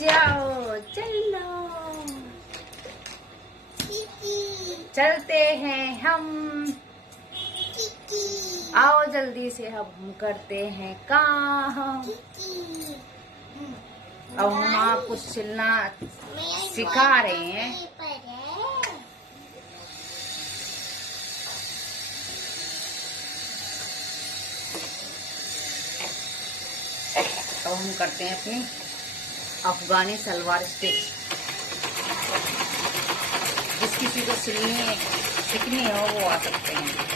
जाओ चलो चलते हैं हम, आओ जल्दी से हम करते हैं काम। अब हम आपको चलना सिखा रहे हैं। अब हम करते हैं अपनी अफगानी सलवार स्टिच। जिस किसी को सीखनी हो वो आ सकते हैं।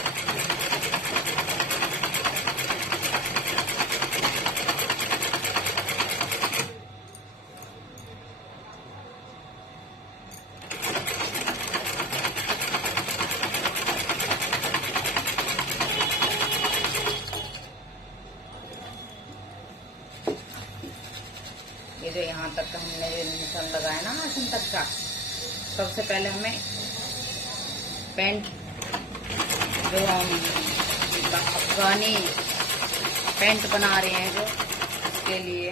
ये जो यहाँ तक का हमने जो निशान लगाया ना आसन तक का, सबसे पहले हमें पैंट जो हम अफगानी पैंट बना रहे हैं जो, उसके लिए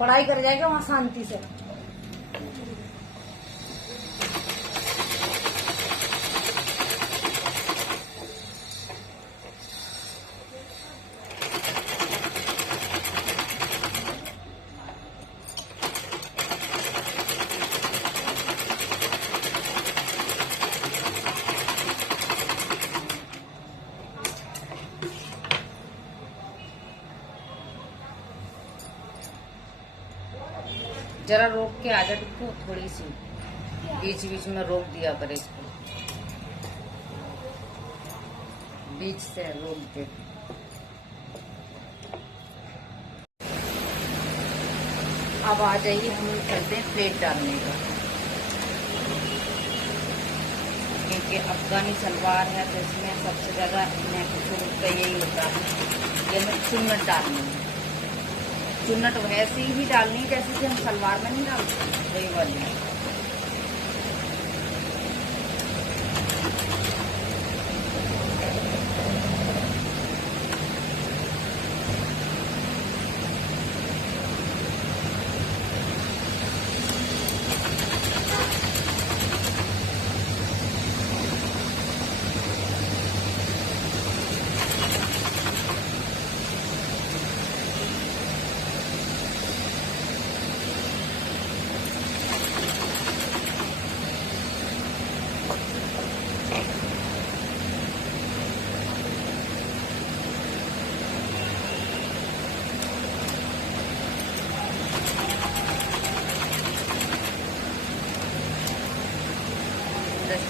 पढ़ाई कर जाएगा वहां शांति से। जरा रोक के आ जा को, थोड़ी सी बीच बीच में रोक दिया करे इसको, बीच से रोक दे। अब आ जाइए, हम चलते हैं प्लेट डालने का, क्योंकि अफगानी सलवार है तो इसमें सबसे ज्यादा नेक का यही होता है। ये चुन्नट डालनी है, चुन्नट वैसे ही डालनी है जैसे कि हम सलवार में नहीं डालते, वही वाली।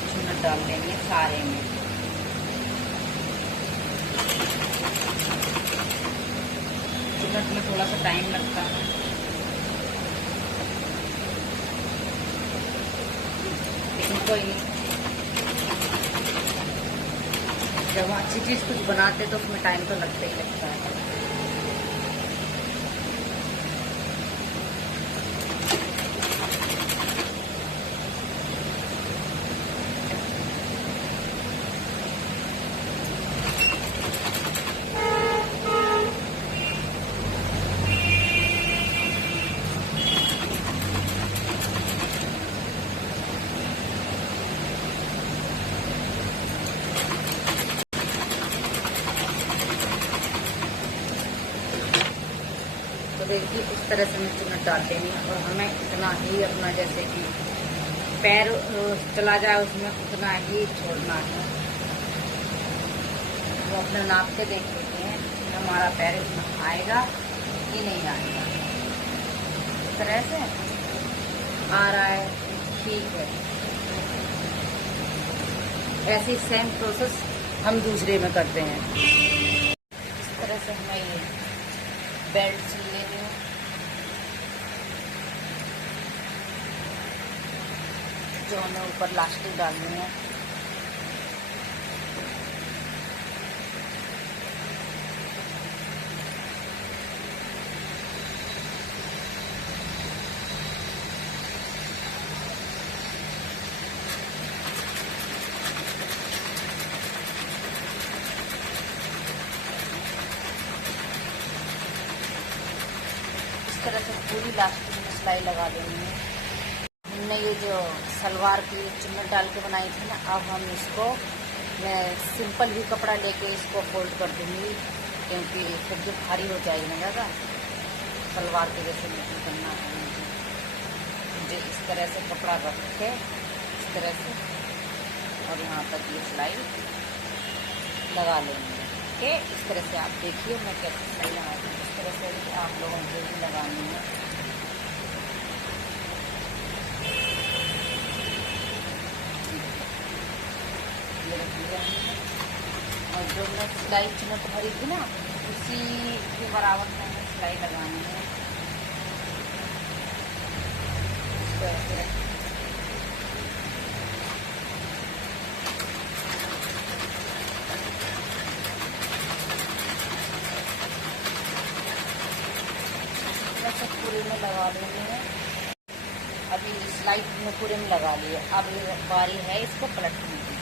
चुन्नट डाल देंगे सारे में। चुन्नट में थोड़ा सा टाइम लगता है, लेकिन कोई नहीं, जब हम अच्छी चीज कुछ बनाते तो उसमें टाइम तो लगता ही लगता है। तो देखिए इस तरह से हम चुन्नट डालते हैं, और हमें इतना ही अपना जैसे कि पैर चला जाए उसमें उतना ही छोड़ना है। वो अपने नाप के देख लेते हैं कि हमारा पैर इसमें आएगा कि नहीं आएगा। इस तरह से आ रहा है, ठीक है। ऐसे सेम प्रोसेस हम दूसरे में करते हैं। इस तरह से हमें ये बेल्ट सिल लेनी है। जो हमें ऊपर लास्टिक डालनी है। तरह से पूरी लास्टिक में सिलाई लगा देनी है। हमने ये जो सलवार की चुन्नट डाल के बनाई थी ना, अब हम इसको मैं सिंपल भी कपड़ा लेके इसको फोल्ड कर दूँगी, क्योंकि फिर जो भारी हो जाएगी ना ज़्यादा, सलवार के जैसे नहीं करना है मुझे। इस तरह से कपड़ा रख के इस तरह से और यहाँ तक ये सिलाई लगा लेंगे। ओके, इस तरह से आप देखिए मैं कैसे सिलाई लगाती हूँ। इस तरह से आप लोगों को भी लगानी है। ये रख लिया हमने, और जो मैं सिलाई चुनट भरी थी ना, उसी के बराबर में हमें सिलाई लगानी है। इसको ऐसे रख पूरे में लगा लेंगे हैं। अभी सिलाई में पूरे में लगा लिए। अब बारी है इसको पलटने की।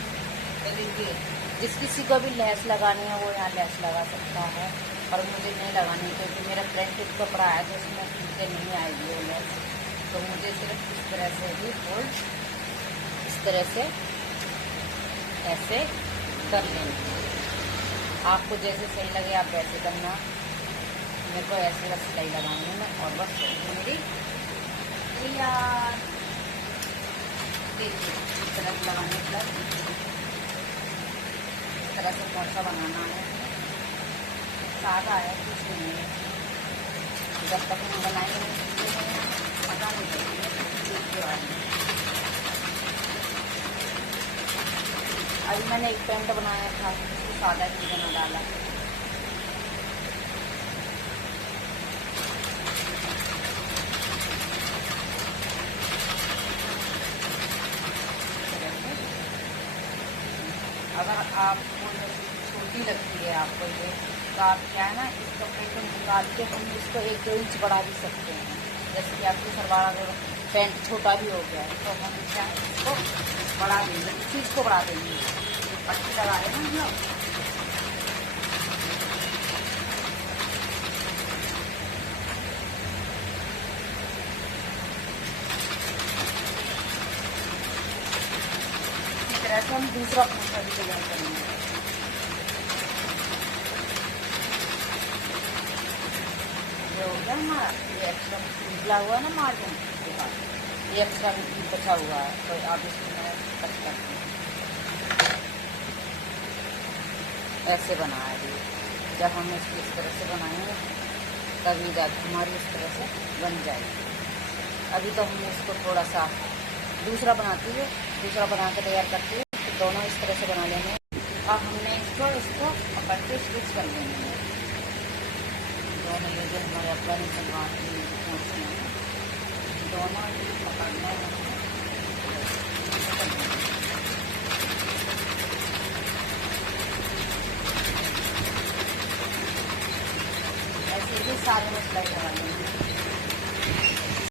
तो देखिए, जिस किसी को भी लैस लगानी है वो यहाँ लैस लगा सकता है, पर मुझे नहीं लगानी क्योंकि मेरा प्रिंटेड कपड़ा है तो उसमें सीधे नहीं आएगी वो लैस। तो मुझे सिर्फ इस तरह से ही फोल्ड इस तरह से ऐसे कर लेंगे। आपको जैसे सही लगे आप वैसे करना। मेरे को ऐसे बस सिलाई लगानी है और बस मेरी तैयार। देखिए इस तरह से लगाने के बाद इस तरह से कौन सा बनाना है, सादा है कुछ नहीं है। जब तक हम बनाएंगे पता नहीं चलेगा। अभी मैंने एक पैंट बनाया था, उसको सादा ही बना डाला। अगर आपको छोटी लगती है आपको ये, तो आप क्या है ना, इस कपड़े को निकाल के हम इसको 1-2 इंच बढ़ा भी सकते हैं। जैसे कि आपकी सलवार अगर पैंट छोटा भी हो गया है तो हम क्या है इसको बढ़ा देंगे, इस चीज़ को बढ़ा देंगे। पट्टी लगा रहे हैं हम लोग। ऐसे हम दूसरा पोस्टर भी तैयार करेंगे। ये हो गया हमारा, ये एक्स्ट्रा निकला हुआ है ना मार्जिन के बाद, ये एक्स्ट्रा भी बचा हुआ है तो आप इसको मैं कट करती हूँ। ऐसे बनाया है। जब हम इसको इस तरह से बनाएंगे तभी जाकर हमारी इस तरह से बन जाएगी। अभी तो हम इसको थोड़ा सा दूसरा बनाती है, दूसरा बना के तैयार करती है। तो दोनों इस तरह से बना लेंगे। अब हमने इसको पकड़ के स्टिच कर लेंगे। दोनों ये जो हमारे अफगानी सलवार की पोंछे हैं, दोनों ये पकड़ना है। ऐसे ही सारे में सिलाई लगा लेंगे।